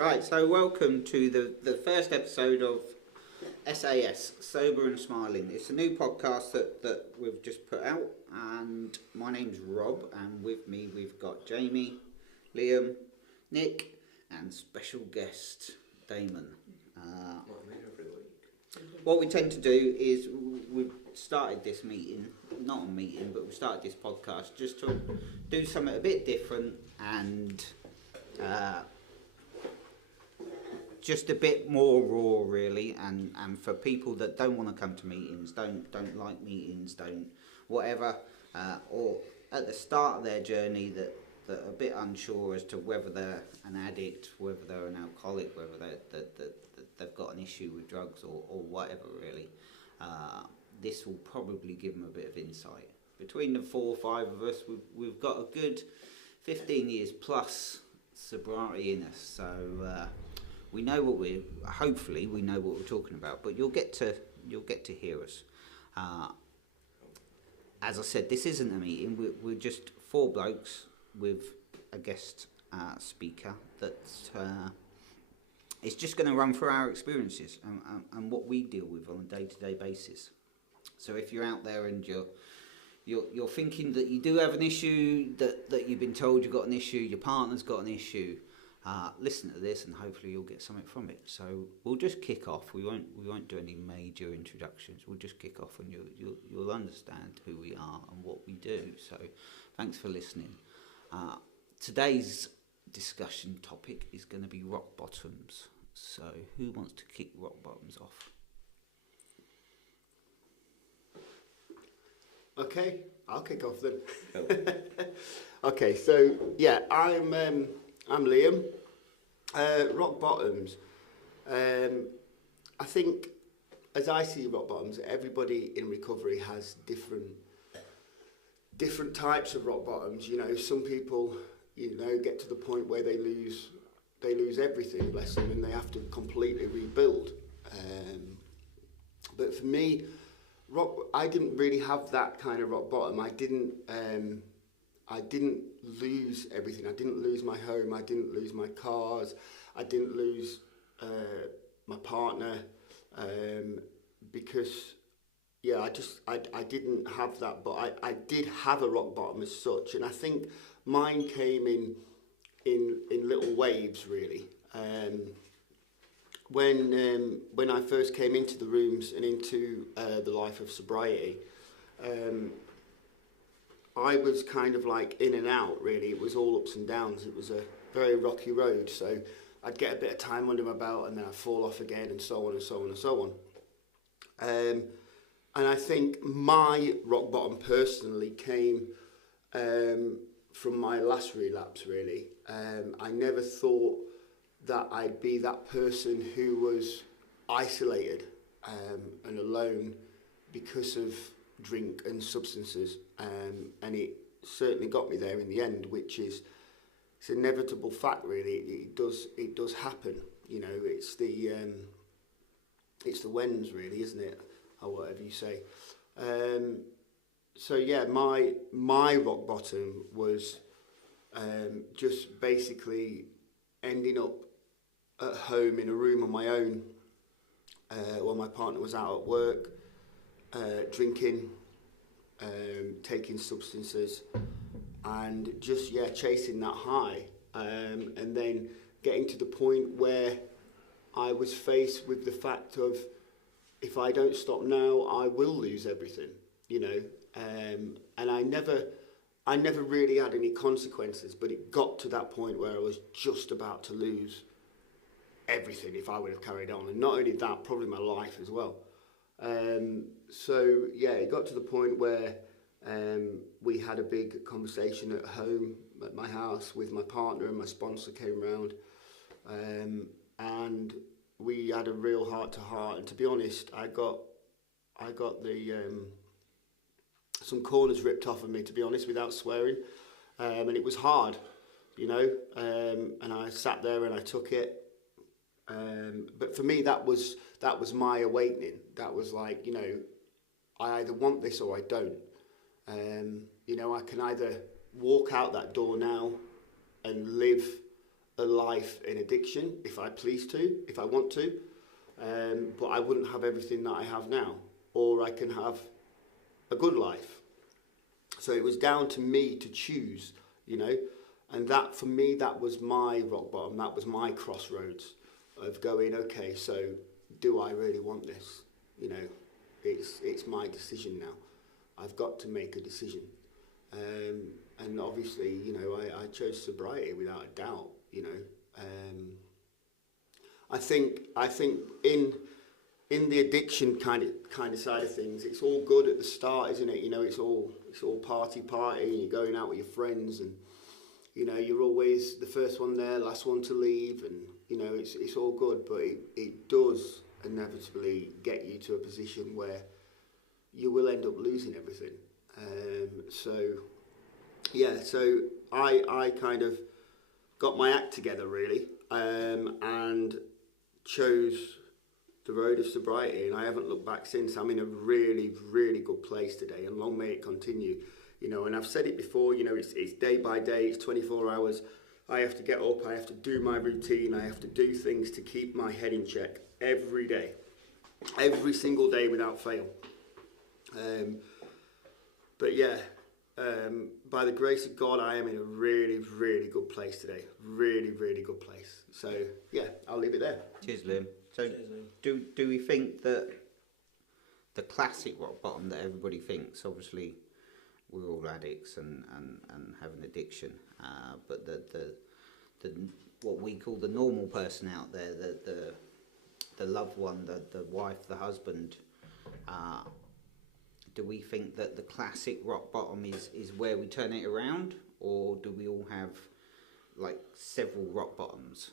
Right, so welcome to the first episode of SAS, Sober and Smiling. It's a new podcast that we've just put out, and my name's Rob, and with me we've got Jamie, Liam, Nick, and special guest Damon. What we tend to do is we've started this meeting, not a meeting, but we started this podcast just to do something a bit different and just a bit more raw, really, and for people that don't want to come to meetings, don't like meetings, don't whatever, or at the start of their journey that are a bit unsure as to whether they're an addict, whether they're an alcoholic, whether they've got an issue with drugs or whatever, really. This will probably give them a bit of insight. Between the 4 or 5 of us, we've got a good 15 years plus sobriety in us, so we know hopefully we know what we're talking about, but you'll get to hear us. As I said, this isn't a meeting. We're just 4 blokes with a guest speaker that is just going to run through our experiences and what we deal with on a day-to-day basis. So if you're out there and you're thinking that you do have an issue, that you've been told you've got an issue, your partner's got an issue, listen to this and hopefully you'll get something from it. So we'll just kick off. We won't do any major introductions. We'll just kick off and you'll understand who we are and what we do. So thanks for listening. Today's discussion topic is going to be rock bottoms. So who wants to kick rock bottoms off? Okay, I'll kick off then. Oh. Okay, so yeah, I'm Liam. Rock bottoms. I think, as I see rock bottoms, everybody in recovery has different types of rock bottoms. You know, some people, get to the point where they lose everything, bless them, and they have to completely rebuild. But for me, I didn't really have that kind of rock bottom. I didn't lose everything. I didn't lose my home. I didn't lose my cars. I didn't lose my partner because, I didn't have that. But I did have a rock bottom as such, and I think mine came in little waves, really. When I first came into the rooms and into the life of sobriety, I was kind of like in and out, really. It was all ups and downs. It was a very rocky road. So I'd get a bit of time under my belt and then I'd fall off again and so on and so on and so on. And I think my rock bottom personally came from my last relapse, really. I never thought that I'd be that person who was isolated and alone because of drink and substances, and it certainly got me there in the end, which is it's an inevitable fact, really. It does happen, it's the whens, really, isn't it, or whatever you say. So yeah, my rock bottom was just basically ending up at home in a room on my own while my partner was out at work, drinking, taking substances, and just chasing that high, and then getting to the point where I was faced with the fact of, if I don't stop now, I will lose everything, and I never really had any consequences, but it got to that point where I was just about to lose everything if I would have carried on, and not only that, probably my life as well. So yeah, it got to the point where we had a big conversation at home at my house with my partner, and my sponsor came round, and we had a real heart to heart. And to be honest, I got the some corners ripped off of me, to be honest, without swearing, and it was hard, and I sat there and I took it. But for me, that was my awakening. That was like, I either want this or I don't. I can either walk out that door now and live a life in addiction if I please to, if I want to, but I wouldn't have everything that I have now, or I can have a good life. So it was down to me to choose, you know, and that for me, that was my rock bottom, that was my crossroads of going, okay, so do I really want this? You know, it's my decision now. I've got to make a decision. And obviously, you know, I chose sobriety without a doubt, you know. I think in the addiction kind of side of things, it's all good at the start, isn't it? You know, it's all party, and you're going out with your friends, and you know, you're always the first one there, last one to leave, and you know, it's all good, but it does inevitably get you to a position where you will end up losing everything. So I kind of got my act together really, and chose the road of sobriety, and I haven't looked back since. I'm in a really, really good place today, and long may it continue. You know, and I've said it before, you know, it's day by day, it's 24 hours. I have to get up, I have to do my routine, I have to do things to keep my head in check every day, every single day without fail. But yeah, by the grace of God, I am in a really, really good place today. Really, really good place. So yeah, I'll leave it there. Cheers, Liam. So do we think that the classic rock bottom that everybody thinks, obviously we're all addicts and have an addiction, but the what we call the normal person out there, the loved one, the wife, the husband, do we think that the classic rock bottom is where we turn it around, or do we all have like several rock bottoms?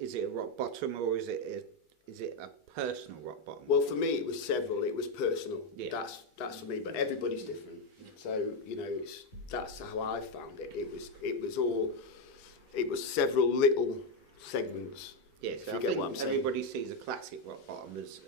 Is it a rock bottom, or is it a personal rock bottom? Well, for me, it was several. It was personal. Yeah. That's for me, but everybody's different. So you know, that's how I found it. It was several little segments. Yeah, so I think everybody sees a classic rock bottom as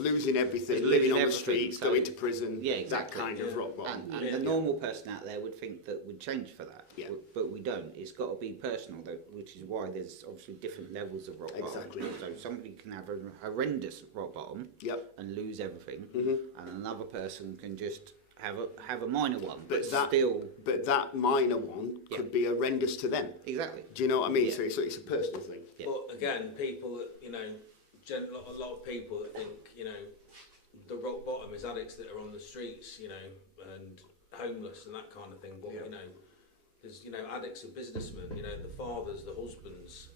losing everything, living on the streets, going to prison. Yeah, exactly. That kind of rock bottom. And the normal person out there would think that would change for that. Yeah. But we don't. It's got to be personal, though, which is why there's obviously different levels of rock bottom. Exactly. So somebody can have a horrendous rock bottom. Yep. And lose everything, mm-hmm. and another person can just have a minor one, but that minor one could be horrendous to them. Exactly. Do you know what I mean? Yeah. So it's a personal thing. Yeah. But again, people that, you know, a lot of people that think, you know, the rock bottom is addicts that are on the streets, you know, and homeless and that kind of thing. But you know, there's, you know, addicts are businessmen, you know, the fathers, the husbands,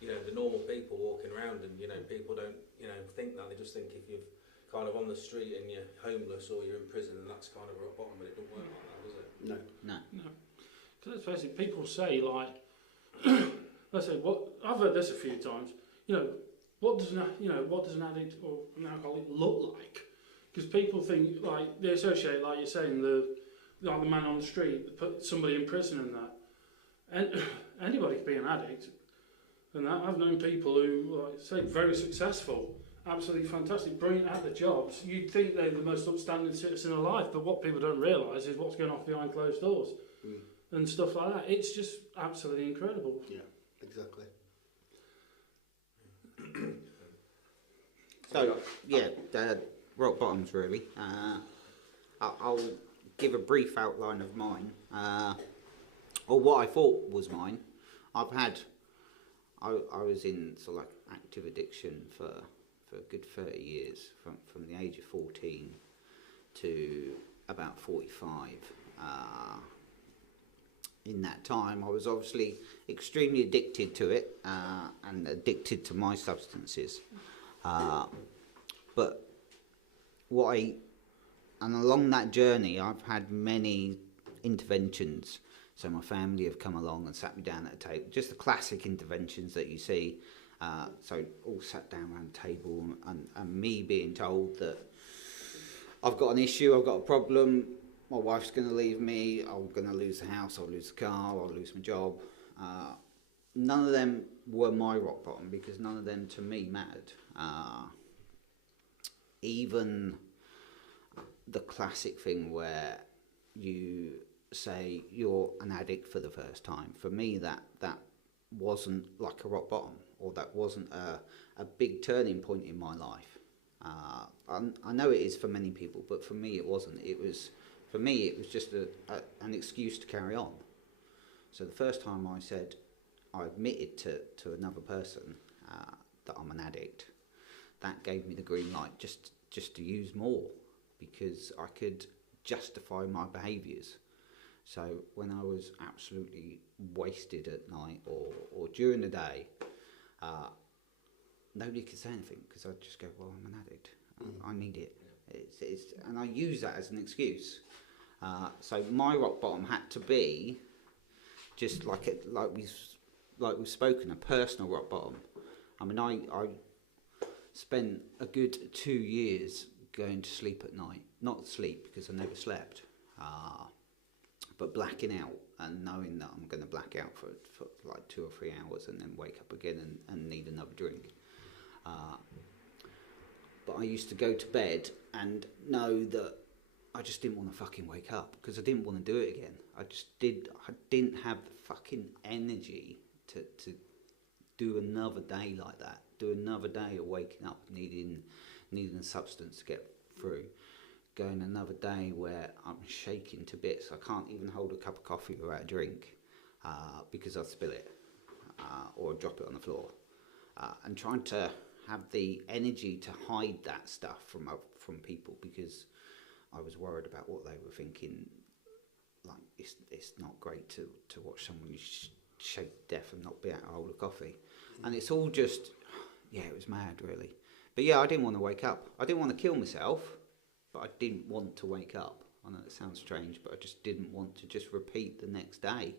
you know, the normal people walking around, and you know, people don't, you know, think that. They just think if you're kind of on the street and you're homeless or you're in prison, and that's kind of rock bottom, but it don't work like that, does it? No. Because let's face it, people say like, let's say, I've heard this a few times. You know, what does an addict or an alcoholic look like? Because people think, like, they associate, like you're saying, the man on the street, put somebody in prison and that. And anybody can be an addict. And that, I've known people who, like, say, very successful, absolutely fantastic, brilliant at their jobs. You'd think they're the most upstanding citizen alive, but what people don't realise is what's going on behind closed doors and stuff like that. It's just absolutely incredible. Yeah, exactly. So yeah, rock bottoms really. I'll give a brief outline of mine, or what I thought was mine. I was in sort of like active addiction for a good 30 years, from the age of 14 to about 45. In that time, I was obviously extremely addicted to it, and addicted to my substances. But and along that journey, I've had many interventions. So my family have come along and sat me down at a table, just the classic interventions that you see. So all sat down around the table, and me being told that I've got an issue, I've got a problem, my wife's going to leave me, I'm going to lose the house, I'll lose the car, I'll lose my job. None of them were my rock bottom, because none of them to me mattered. Even the classic thing where you say you're an addict for the first time. For me, that wasn't like a rock bottom, or that wasn't a big turning point in my life. I know it is for many people, but for me it wasn't. For me it was just an excuse to carry on. So the first time I admitted to another person that I'm an addict, that gave me the green light just to use more, because I could justify my behaviours. So when I was absolutely wasted at night or during the day, nobody could say anything, because I'd just go, well, I'm an addict. I need it. And I use that as an excuse. So my rock bottom had to be just like we've spoken, a personal rock bottom. I mean, I spent a good 2 years going to sleep at night. Not sleep, because I never slept, but blacking out and knowing that I'm going to black out for like 2 or 3 hours and then wake up again and need another drink. But I used to go to bed and know that I just didn't want to fucking wake up, because I didn't want to do it again. I didn't have the fucking energy to do another day like that. Do another day of waking up needing a substance to get through. Going another day where I'm shaking to bits. I can't even hold a cup of coffee without a drink, because I'll spill it or drop it on the floor. And trying to have the energy to hide that stuff from people, because I was worried about what they were thinking. Like, it's not great to watch someone shake to death and not be able to hold a coffee. And it's all just, it was mad, really. But yeah, I didn't want to wake up. I didn't want to kill myself, but I didn't want to wake up. I know it sounds strange, but I just didn't want to just repeat the next day,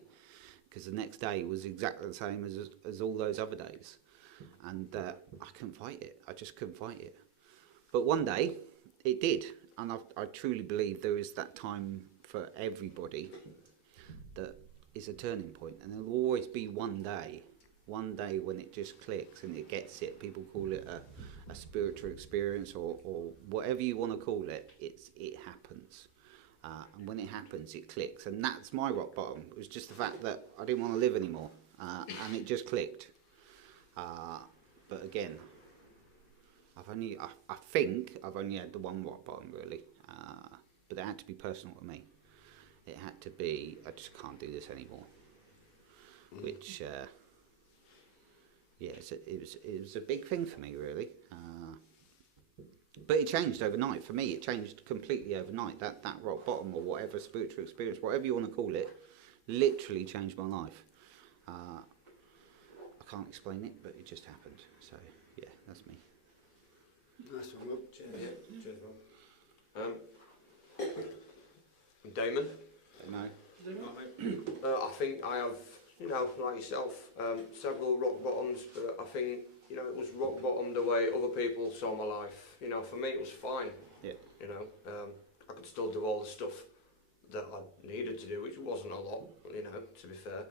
because the next day was exactly the same as all those other days. And I couldn't fight it. I just couldn't fight it. But one day, it did. And I truly believe there is that time for everybody that is a turning point. And there'll always be one day when it just clicks and it gets it. People call it a spiritual experience or whatever you want to call it. It happens. And when it happens, it clicks. And that's my rock bottom. It was just the fact that I didn't want to live anymore. And it just clicked. But again, I think I've only had the one rock bottom, really. But it had to be personal to me. It had to be, I just can't do this anymore. Which, it was a big thing for me, really. But it changed overnight. For me, it changed completely overnight. That rock bottom, or whatever spiritual experience, whatever you want to call it, literally changed my life. I can't explain it, but it just happened. So, yeah, that's me. Nice one, Rob. Cheers. Cheers, Rob. I'm Damon. No. I think I have, like yourself, several rock bottoms, but I think, it was rock bottom the way other people saw my life. For me it was fine. Yeah. I could still do all the stuff that I needed to do, which wasn't a lot, to be fair.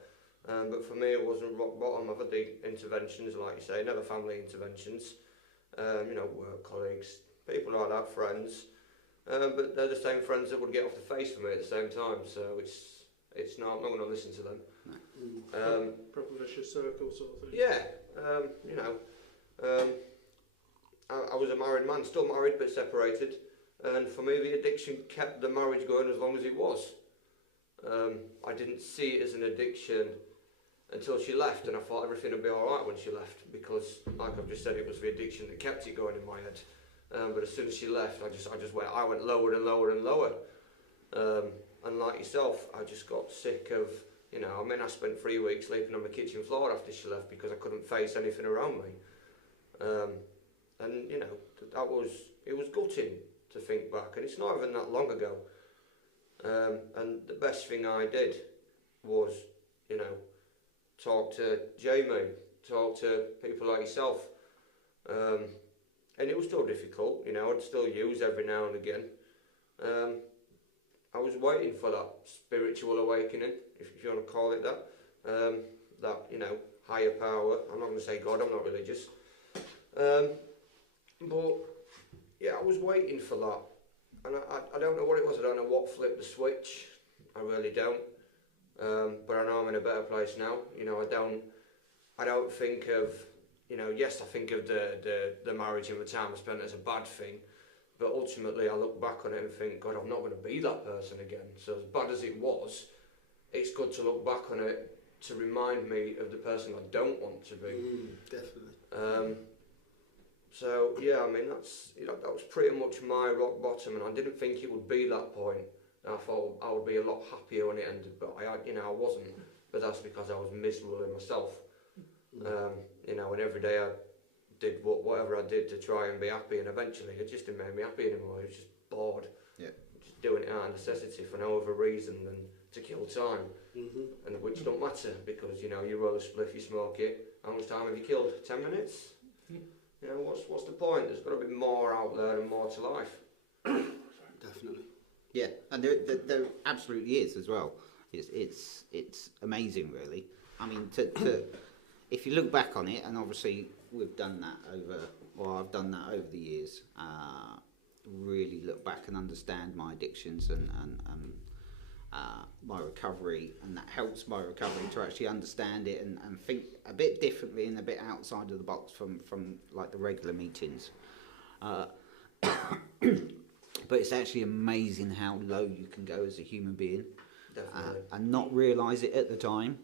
But for me it wasn't rock bottom. I've had the interventions, like you say, never family interventions, work colleagues, people like that, friends. But they're the same friends that would get off the face for me at the same time, so it's not, I'm not going to listen to them. No. Proper vicious circle sort of thing. Yeah, I was a married man, still married but separated, and for me the addiction kept the marriage going as long as it was. I didn't see it as an addiction until she left, and I thought everything would be alright when she left, because like I've just said, it was the addiction that kept it going in my head. But as soon as she left, I went lower and lower and lower. And like yourself, I just got sick of, I spent 3 weeks sleeping on the kitchen floor after she left because I couldn't face anything around me. And it was gutting to think back, and it's not even that long ago. And the best thing I did was, talk to Jamie, talk to people like yourself. And it was still difficult, I'd still use every now and again. I was waiting for that spiritual awakening, if you want to call it that. That, higher power. I'm not going to say God, I'm not religious. But, yeah, I was waiting for that. And I don't know what it was, I don't know what flipped the switch. I really don't. But I know I'm in a better place now. You know, I don't think of, you know, yes, I think of the marriage and the time I spent as a bad thing, but ultimately I look back on it and think, God, I'm not going to be that person again. So as bad as it was, it's good to look back on it to remind me of the person I don't want to be. Definitely. So yeah, I mean that was pretty much my rock bottom, and I didn't think it would be that point. I thought I would be a lot happier when it ended, but I wasn't. But that's because I was miserable in myself. You know, and every day I did whatever I did to try and be happy, and eventually it just didn't make me happy anymore. I was just bored. Yeah. Just doing it out of necessity for no other reason than to kill time, and which don't matter because you know you roll a spliff, you smoke it. How much time have you killed? 10 minutes. You know what's the point? There's got to be more out there and more to life. Definitely. Yeah, and there absolutely is as well. It's amazing, really. I mean, to if you look back on it, and obviously we've done that I've done that over the years. Really look back and understand my addictions and my recovery, and that helps my recovery to actually understand it and think a bit differently and a bit outside of the box from like the regular meetings. But it's actually amazing how low you can go as a human being, and not realise it at the time.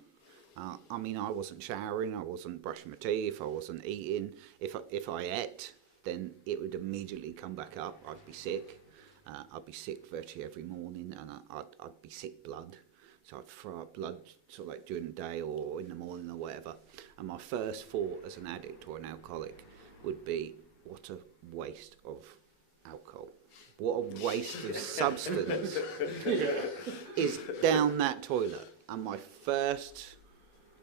I mean, I wasn't showering, I wasn't brushing my teeth, I wasn't eating. If I ate, then it would immediately come back up. I'd be sick. I'd be sick virtually every morning, and I'd be sick blood. So I'd throw up blood sort of like during the day or in the morning or whatever. And my first thought as an addict or an alcoholic would be, what a waste of alcohol. What a waste of substance is down that toilet. And my first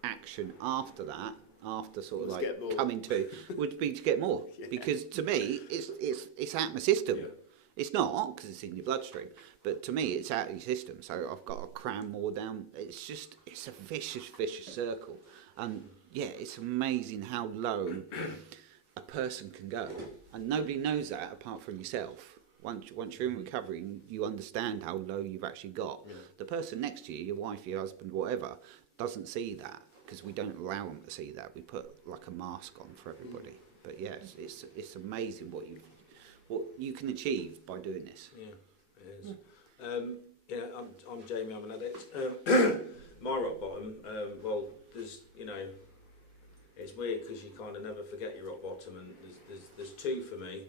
action after that, after sort of like coming to, would be to get more. Because to me, it's out of my system. It's not, because it's in your bloodstream, but to me, it's out of your system. So I've got to cram more down. It's a vicious circle. And yeah, it's amazing how low a person can go. And nobody knows that apart from yourself. Once you're in recovery, you understand how low you've actually got. Yeah. The person next to you, your wife, your husband, whatever, doesn't see that, because we don't allow them to see that. We put like a mask on for everybody. But yeah, it's amazing what you can achieve by doing this. Yeah, it is. Yeah, I'm Jamie. I'm an addict. My rock bottom. Well, there's it's weird because you kind of never forget your rock bottom, and there's two for me.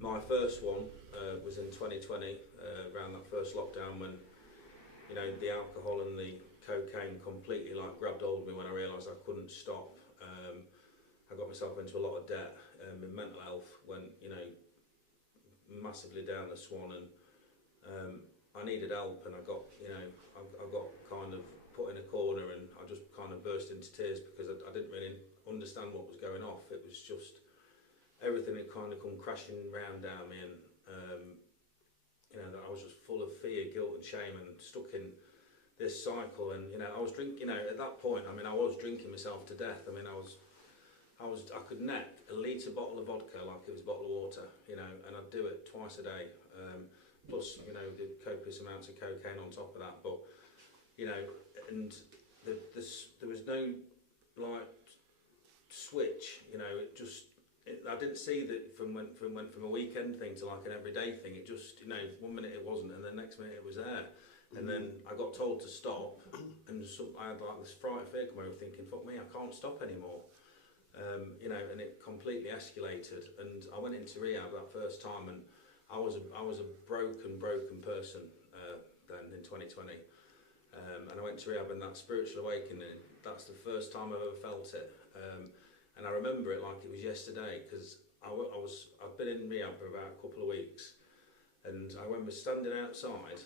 My first one was in 2020, around that first lockdown, when the alcohol and the cocaine completely like grabbed hold of me when I realised I couldn't stop. I got myself into a lot of debt. My mental health went massively down the swan, and I needed help, and I got kind of put in a corner, and I just kind of burst into tears because I didn't really understand what was going off. It was just everything had kind of come crashing round down me, and that I was just full of fear, guilt and shame, and stuck in this cycle. And I was drinking. At that point, I was drinking myself to death. I could neck a litre bottle of vodka like it was a bottle of water, and I'd do it twice a day, plus the copious amounts of cocaine on top of that. But and there was no like switch, I didn't see that from went from a weekend thing to like an everyday thing. It just 1 minute it wasn't, and the next minute it was there. And then I got told to stop, and I had like this fright fear come over, thinking, "Fuck me, I can't stop anymore." And it completely escalated. And I went into rehab that first time, and I was a broken person then in 2020. And I went to rehab, and that spiritual awakening, that's the first time I've ever felt it. And I remember it like it was yesterday, because I've been in rehab for about a couple of weeks, and I remember standing outside,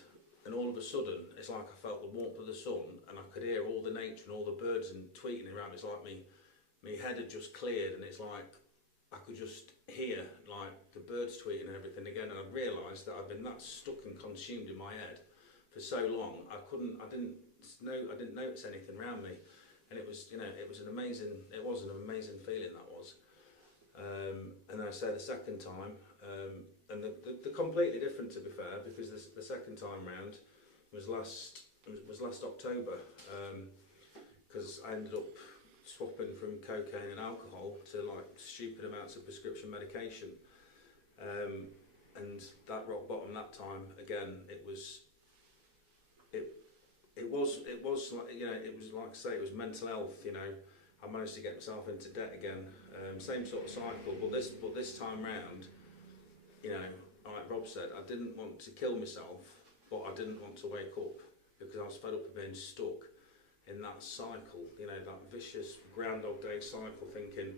and all of a sudden it's like I felt the warmth of the sun, and I could hear all the nature and all the birds and tweeting around. It's like my head had just cleared, and it's like I could just hear like the birds tweeting and everything again. And I realised that I'd been that stuck and consumed in my head for so long. I didn't notice anything around me. And it was an amazing feeling, that was. And I say the second time, and they're completely different, to be fair, because the second time round, was last October, because I ended up swapping from cocaine and alcohol to like stupid amounts of prescription medication, and that rock bottom that time again, it was like, you know, it was like I say, it was mental health. You know, I managed to get myself into debt again, same sort of cycle, but this time round, you know, like Rob said, I didn't want to kill myself, but I didn't want to wake up, because I was fed up of being stuck in that cycle, you know, that vicious Groundhog Day cycle, thinking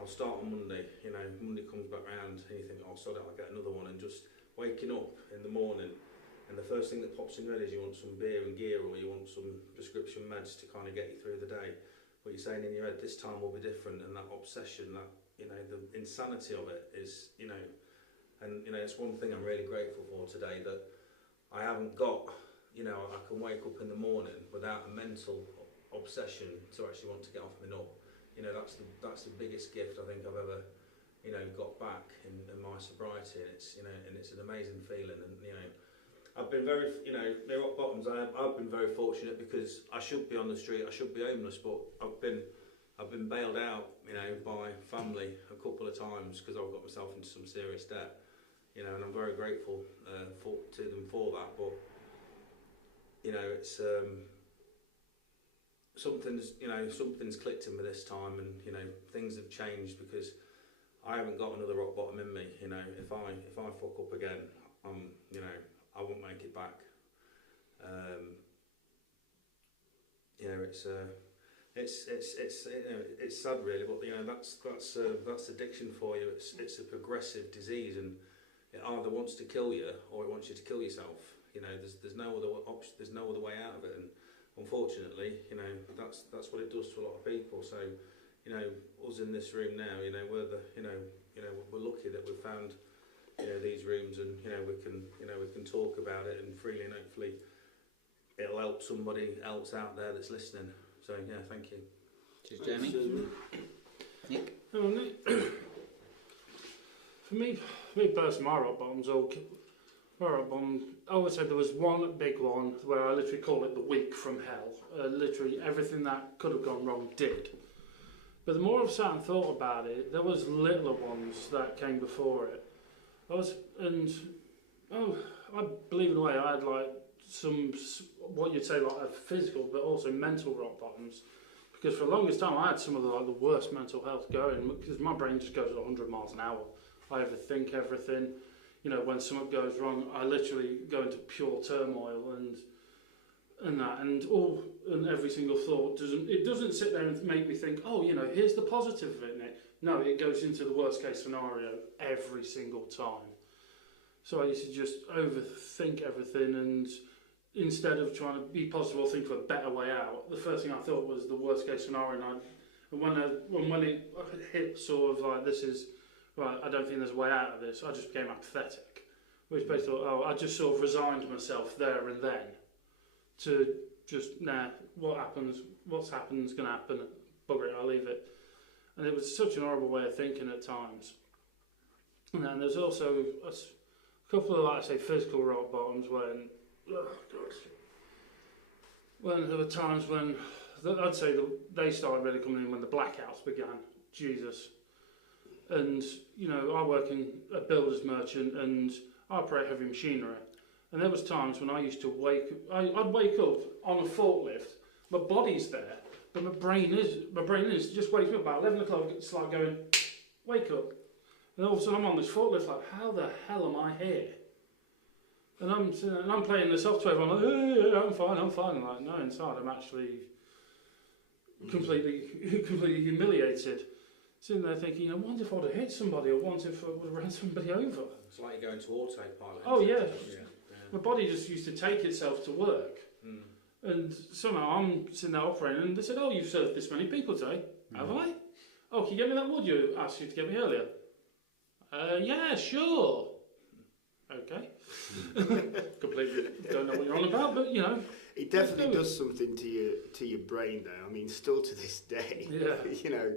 I'll start on Monday, you know, Monday comes back round and you think, oh, sorry, I'll get another one, and just waking up in the morning and the first thing that pops in your head is you want some beer and gear, or you want some prescription meds to kind of get you through the day. But you're saying in your head, this time will be different, and that obsession, that, you know, the insanity of it is, you know, and, you know, it's one thing I'm really grateful for today, that I haven't got, you know, I can wake up in the morning without a mental obsession to actually want to get off my nut. You know, that's the biggest gift I think I've ever, you know, got back in my sobriety, and it's, you know, and it's an amazing feeling. And, you know, I've been very, you know, the rock bottoms, I've been very fortunate, because I should be on the street, I should be homeless, but I've been bailed out, you know, by family a couple of times, because I've got myself into some serious debt, you know, and I'm very grateful to them for that. But, you know, it's something's clicked in me this time, and, you know, things have changed, because I haven't got another rock bottom in me. You know, if I fuck up again, you know, I won't make it back. You know, it's you know, it's sad really, but, you know, that's addiction for you. It's a progressive disease, and it either wants to kill you or it wants you to kill yourself. You know, there's no other option, there's no other way out of it, and unfortunately, you know, that's what it does to a lot of people. So, you know, us in this room now, you know, we're lucky that we've found, you know, these rooms, and, you know, we can talk about it and freely, and hopefully it'll help somebody else out there that's listening. So yeah, thank you. Cheers, Jamie. Nick? For me personally, my rock bottom's okay. My rock bottom, I would say there was one big one where I literally call it the week from hell. Literally everything that could have gone wrong did. But the more I've sat and thought about it, there was littler ones that came before it. I believe in a way I had like some, what you'd say like a physical but also mental rock bottoms, because for the longest time I had some of the worst mental health going, because my brain just goes at 100 miles an hour. I overthink everything. You know, when something goes wrong, I literally go into pure turmoil and every single thought doesn't sit there and make me think, oh, you know, here's the positive of it, Nick. No, it goes into the worst case scenario every single time. So I used to just overthink everything, and instead of trying to be positive or think of a better way out, the first thing I thought was the worst case scenario. And when it hit sort of like, this is, right, I don't think there's a way out of this, I just became apathetic. Which basically, I just sort of resigned myself there and then to just, what's happened is going to happen, bugger it, I'll leave it. And it was such an horrible way of thinking at times. And then there's also a couple of, like I say, physical rock bottoms when there were times when, I'd say they started really coming in when the blackouts began. Jesus. And, you know, I work in a builder's merchant and I operate heavy machinery. And there was times when I used to I'd wake up on a forklift, my body's there, but my brain just wakes me up about 11 o'clock, it's like going, wake up. And all of a sudden I'm on this forklift like, how the hell am I here? And I'm playing the software, I'm like, hey, I'm fine. I'm like, no, inside I'm actually completely humiliated. Sitting there thinking, I wonder if I would have hit somebody, or wonder if I would have ran somebody over. It's like you're going to autopilot. Oh yeah. My body just used to take itself to work. And somehow I'm sitting there operating, and they said, oh, you've served this many people today. Have I? Oh, can you get me that wood you asked you to get me earlier? Yeah, sure. Okay. Completely don't know what you're on about, but you know. It definitely does something to your brain though. I mean, still to this day. Yeah. You know,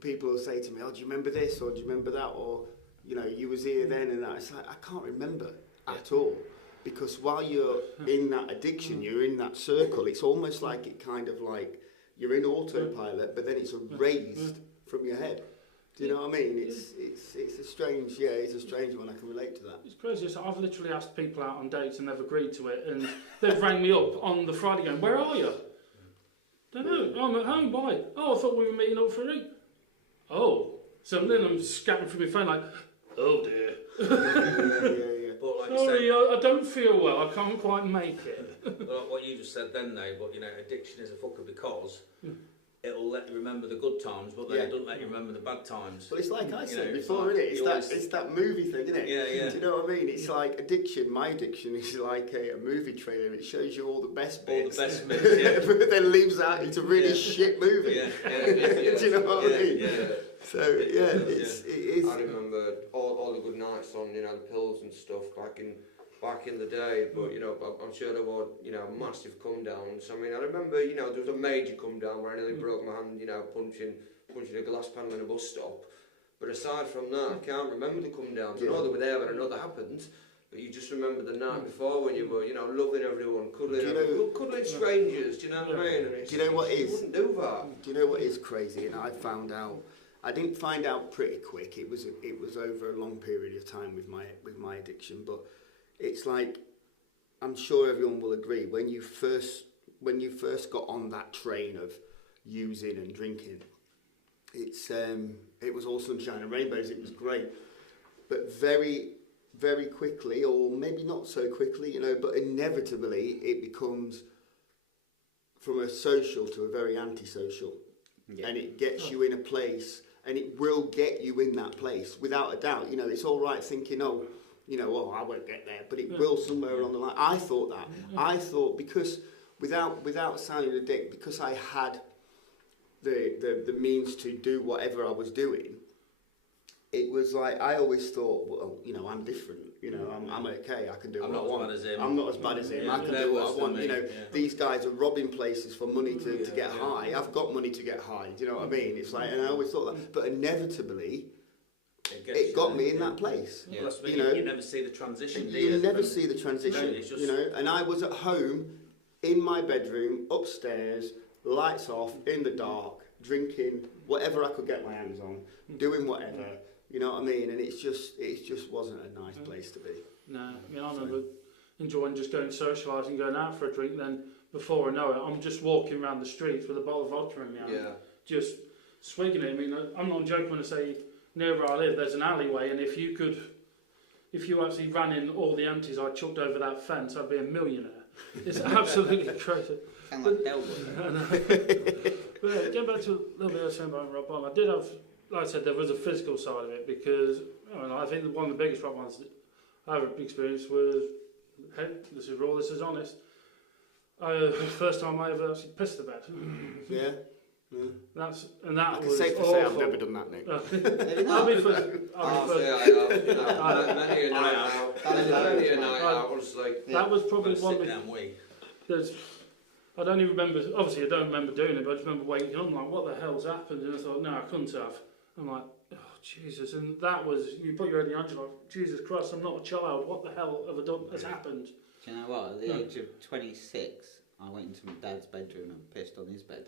people will say to me, oh, do you remember this, or do you remember that, or, you know, you was here then and that. It's like, I can't remember at all. because while you're in that addiction, you're in that circle. It's almost like it kind of like you're in autopilot, but then it's erased from your head. Do you know what I mean? It's a strange, it's a strange one. I can relate to that. It's crazy. So I've literally asked people out on dates and they've agreed to it, and they've rang me up on the Friday going, "Where are you?" Don't know. I'm at home. Why? Oh, I thought we were meeting up for a drink. Oh, so then I'm scattering through my phone like, "Oh dear." Yeah. But like you Sorry, said, I don't feel well. I can't quite make it. well, what you just said then, though, but you know, addiction is a fucker because it'll let you remember the good times, but then Yeah. it doesn't let you remember the bad times. Well, it's like I You said know, it's before, like isn't it? you always- It's that movie thing, isn't it? Yeah. Do you know what I mean? It's like addiction. My addiction is like a movie trailer. It shows you all the best All the bits. best bits, yeah. but then leaves out it's a really Yeah. shit movie. Yeah. Do you know what I mean? Yeah. So yeah, it is. I remember all the good nights on, you know, the pills and stuff back in the day, but you know, I'm sure there were, you know, massive come downs. I mean, I remember, you know, there was a major come down where I nearly broke my hand, you know, punching a glass panel in a bus stop. But aside from that, I can't remember the come downs. I know they were there when I know that happened, but you just remember the night before when you were, you know, loving everyone, cuddling strangers. Do you know what I mean? And it's, Do you know what you is? wouldn't do that. Do you know what is crazy? And I found out. I didn't find out pretty quick. It was over a long period of time with my addiction. But it's like, I'm sure everyone will agree, when you first got on that train of using and drinking, it was all sunshine and rainbows. It was great, but very, very quickly, or maybe not so quickly, you know, but inevitably it becomes from a social to a very antisocial. Yeah. And it gets you in a place, and it will get you in that place without a doubt. You know, it's all right thinking, oh, you know, oh, I won't get there, but it will somewhere along the line. I thought that. I thought, because without sounding a dick, because I had the means to do whatever I was doing, it was like, I always thought, well, you know, I'm different. You know, I'm okay. I can do I'm what I not as want. bad as him. I'm not as bad as him. Yeah, I can they're do what worse I want. than You me, know, yeah. these guys are robbing places for money to get Yeah. high. I've got money to get high. Do you know what I mean? It's like, and I always thought that, but inevitably, it got me in that place. Yeah. That's when You know, you never see the transition. do You never From- see the transition, No, it's just- you know. And I was at home, in my bedroom, upstairs, lights off, in the dark, drinking whatever I could get my hands on, doing whatever. You know what I mean? And it just wasn't a nice place to be. No, I mean, I remember enjoying just going socialising, going out for a drink. Then before I know it, I'm just walking around the streets with a bottle of vodka in my hand, Yeah. just swigging it. I mean, I'm not joking when I say near where I live, there's an alleyway, and if you actually ran in all the empties I chucked over that fence, I'd be a millionaire. It's absolutely crazy. Sound like Delwood. But yeah, getting back to a little bit I was saying about rock bottom, I did have, like I said, there was a physical side of it, because I think one of the biggest rock bottoms I ever experienced was, hey, this is raw, this is honest. First time I ever actually pissed the bed. Yeah. That I can was safely awful. say I've never done that, Nick. I'll be first. Honestly, I have. You know, many a night out. Many a night out, honestly. That was probably But one sit of down wee. I don't even remember, obviously I don't remember doing it, but I just remember waking up and like, what the hell's happened? And I thought, no, I couldn't have. I'm like, oh, Jesus. And that was, you put your head in the hands, you're like, Jesus Christ, I'm not a child. What the hell have I done? Has happened? Do you know what? At the age of 26, I went into my dad's bedroom and pissed on his bed.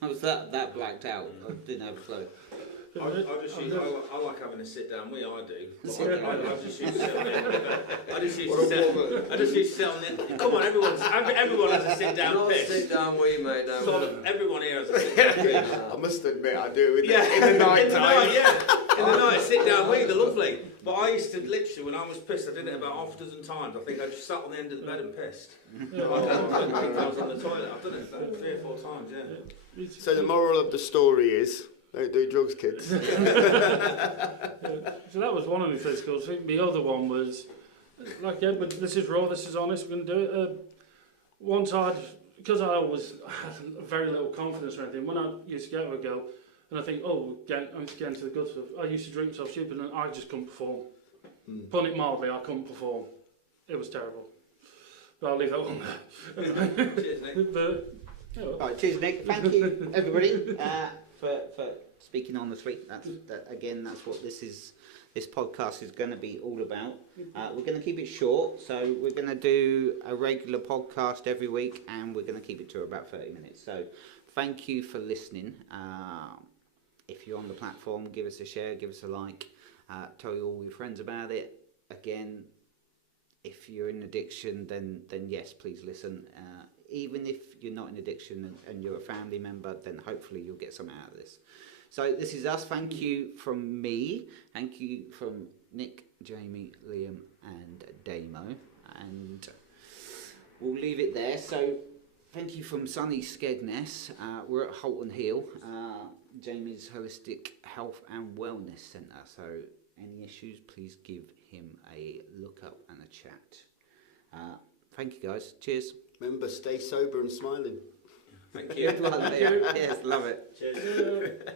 I was that blacked out. I didn't have a clue. I like having a sit down wee. I do. I just used to sit on it. I just used to sit on it. Come on, everyone has a sit down Not piss. sit down wee, mate. No. Sort of, everyone here has a sit down piss. I must admit, I do in Yeah, the night in the time. night, yeah. In the night, sit down wee, they're lovely. But I used to literally, when I was pissed, I did it about half a dozen times. I think I just sat on the end of the bed and pissed. I think I was on the toilet. I've done it like 3 or 4 times, yeah. So the moral of the story is, don't do drugs, kids. So that was one of my physicals. I think the other one was, like, yeah, but this is raw, this is honest, we're going to do it. Once because I always had very little confidence or anything, when I used to get with a girl, and I think, oh, I'm getting to the good stuff, I used to drink myself stupid and I just couldn't perform. Putting it mildly, I couldn't perform. It was terrible. But I'll leave that one there. Cheers, Nick. But, Right, cheers, Nick. Thank you, everybody, for speaking on the street. That's what this is. this podcast is going to be all about. We're going to keep it short, so we're going to do a regular podcast every week, and we're going to keep it to about 30 minutes. So thank you for listening. If you're on the platform, give us a share, give us a like, tell all your friends about it. Again, if you're in addiction, then yes, please listen. Even if you're not in addiction and you're a family member, then hopefully you'll get something out of this. So this is us. Thank you from me. Thank you from Nick, Jamie, Liam and Damo. And we'll leave it there. So thank you from sunny Skegness. We're at Holton Hill, Jamie's Holistic Health and Wellness Centre. So any issues, please give him a look up and a chat. Thank you guys. Cheers. Remember, stay sober and smiling. Thank you. Yes, love it. Cheers.